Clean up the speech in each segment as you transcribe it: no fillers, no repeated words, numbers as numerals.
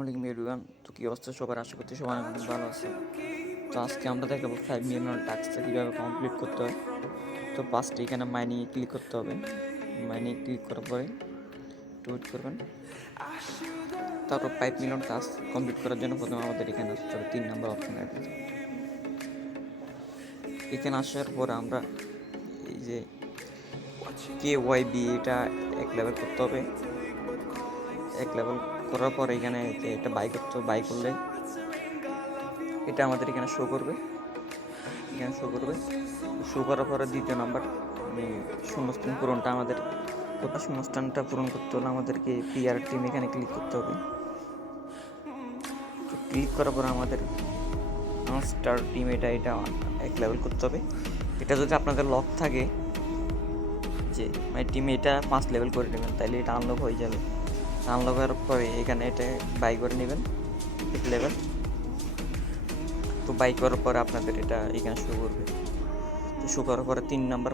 আসসালামু এভরিওয়ান। তো কী অবস্থা সবার? আশা করতে সবাই অনেক ভালো আছে। তো আজকে আমরা দেখাবো 5 মিলিয়ন টাস্কটা কীভাবে কমপ্লিট করতে হয়। তো ফার্স্টে এখানে মাইনিংয়ে ক্লিক করতে হবে। মাইনিংয়ে ক্লিক করার পরে টুইট করবেন। তারপর 5 মিলিয়ন টাস্ক কমপ্লিট করার জন্য প্রথমে আমাদের এখানে আসতে হবে 3 নম্বর অপশন আছে। এখানে আসার পর আমরা এই যে KYB এটা 1 লেভেল করতে হবে। 1 লেভেল করার পর এখানে যে এটা বাই করতে হবে। বাই করলে এটা আমাদের এখানে শো করবে। এখানে শো করার পরে দ্বিতীয় নাম্বার শূন্যস্থান পূরণটা আমাদের শূন্যস্থানটা পূরণ করতে হলে আমাদেরকে পিআর টিম এখানে ক্লিক করতে হবে। তো ক্লিক করার পর আমাদের স্টার টিম এটা 1 লেভেল করতে হবে। এটা যদি আপনাদের লক থাকে যে টিমে এটা 5 লেভেল করে নেবেন, তাহলে এটা আনলক হয়ে যাবে। আনলক হওয়ার পরে এখানে এটা বাই করে নেবেন 1 লেভেল। তো বাই করার পরে আপনাদের এটা এখানে শো করবে। তো শো করার পরে 3 নাম্বার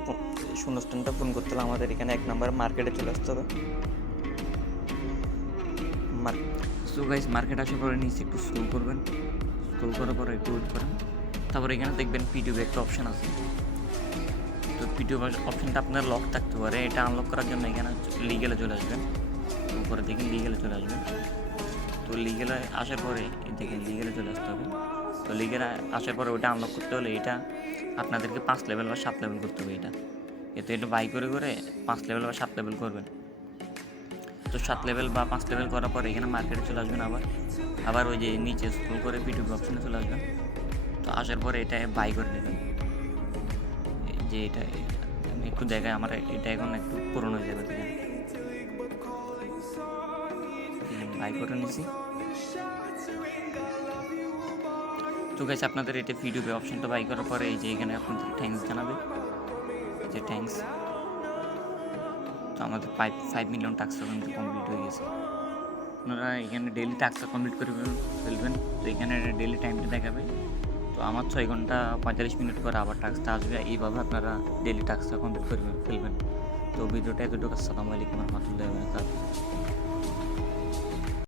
শূন্যস্থানটা পূরণ করতে হলে আমাদের এখানে 1 নাম্বার মার্কেটে চলে আসতে হবে। সো গাইস, মার্কেট আসার পরে নিচে একটু স্ক্রল করবেন। স্ক্রল করার পরে একটু ওয়েট করেন। তারপর এখানে দেখবেন পিটিউবে একটা অপশান আছে। তো পিটিউব অপশানটা আপনার লক থাকতে পারে। এটা আনলক করার জন্য এখানে লিগেলে চলে আসবেন। উপরে দেখেন লিগেলে চলে আসবেন। তো লিগেলে আসার পরে দেখেন লিগেলে চলে আসতে হবে। তো লিগেলে আসার পরে ওটা আনলক করতে হলে এটা আপনাদেরকে 5 লেভেল বা 7 লেভেল করতে হবে। এটা বাই করে 5 লেভেল বা 7 লেভেল করবেন। তো 7 লেভেল বা 5 লেভেল করার পরে এখানে মার্কেটে চলে আসবেন। আবার ওই যে নিচে স্ক্রল করে পিটিউব অপশানে চলে আসবেন। তো আসার পরে এটা বাই করে নেবেন। যে এটা একটু দেখায় আমার এটা এখন একটু পুরনো হয়ে যাবে। দেখেন বাই করে নিছি। তো গাইস, আপনাদের এটা পিটিউবে অপশানটা বাই করার পরে এই যে এখানে আপনাদের থ্যাঙ্কস জানাবে। এই যে থ্যাঙ্কস। তো আমাদের 5 মিলিয়ন টাস্কটা কিন্তু কমপ্লিট হয়ে গেছে। আপনারা এখানে ডেলি টাস্কটা কমপ্লিট করে ফেলবেন। তো এখানে ডেলি টাইমটা দেখাবে। তো আমার 6 ঘন্টা 45 মিনিট পরে আবার টাস্কটা আসবে। এইভাবে আপনারা ডেলি টাস্কটা কমপ্লিট করে ফেলবেন। তো ভিডিওটা এতটুকু। আসসালামু আলাইকুম রহমতুল্লাহি ওয়া বারাকাতুহু।